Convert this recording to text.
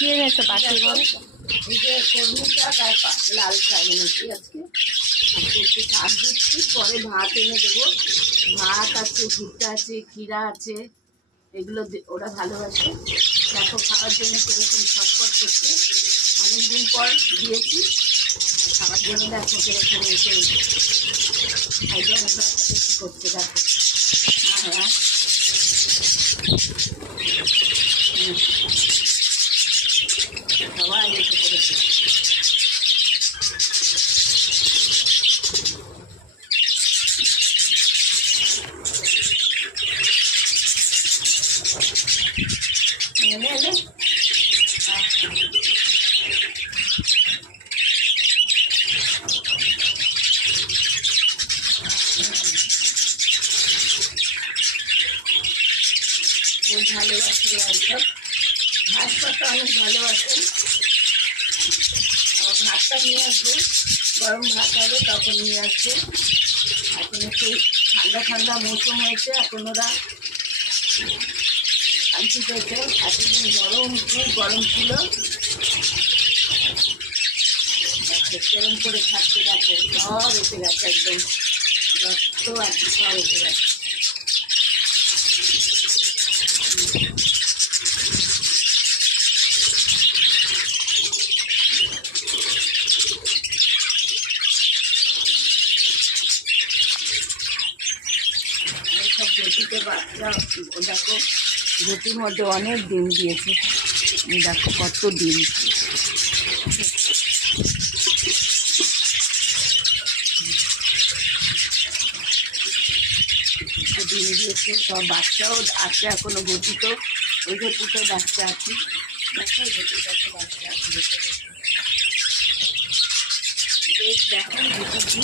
কি এনেছো পাখি বল? এই যে কলমি শাক আর লাল শাক এনেছি আজকে। একটু শাক দিচ্ছি, পরে ভাত এনে দেবো। ভাত আছে, ভুট্টা আছে, ক্ষীরা আছে, এগুলো ওরা ভালোবাসে। দেখো খাওয়ার জন্য কিরকম ছটফট করছে, অনেকদিন পর দিয়েছি খাওয়ার জন্য। দেখো কিরকম এসে একদম ওরা কত কী করছে দেখো। হ্যাঁ সবাই এসে করেছে। এনে এনে খুব ভালোবাসি একদম। ভাত পাতা অনেক ভালোবাসেন। আর ভাতটা নিয়ে আসবো, গরম ভাত হবে তখন নিয়ে আসবো। এখন একটু ঠান্ডা ঠান্ডা মৌসুম হয়েছে, এখন ওরা শান্তি পেয়েছে। এতদিন গরম, খুব গরম ছিল। কেরম করে থাকতে দেখো, সব এসে গেছে একদম, যত আছে সব এসে গেছে। এইসব ঘটিতে বাচ্চা দেখো, ঘটির মধ্যে অনেক ডিম দিয়েছে। দেখো কত ডিম। ডিম দিয়েছে, সব বাচ্চাও আছে এখনো ঘটিতেও। ওই ঘটিতেও বাচ্চা আছে, দেখো ওই ঘটিটাতে বাচ্চা আছে। বেশ দেখো ঘটি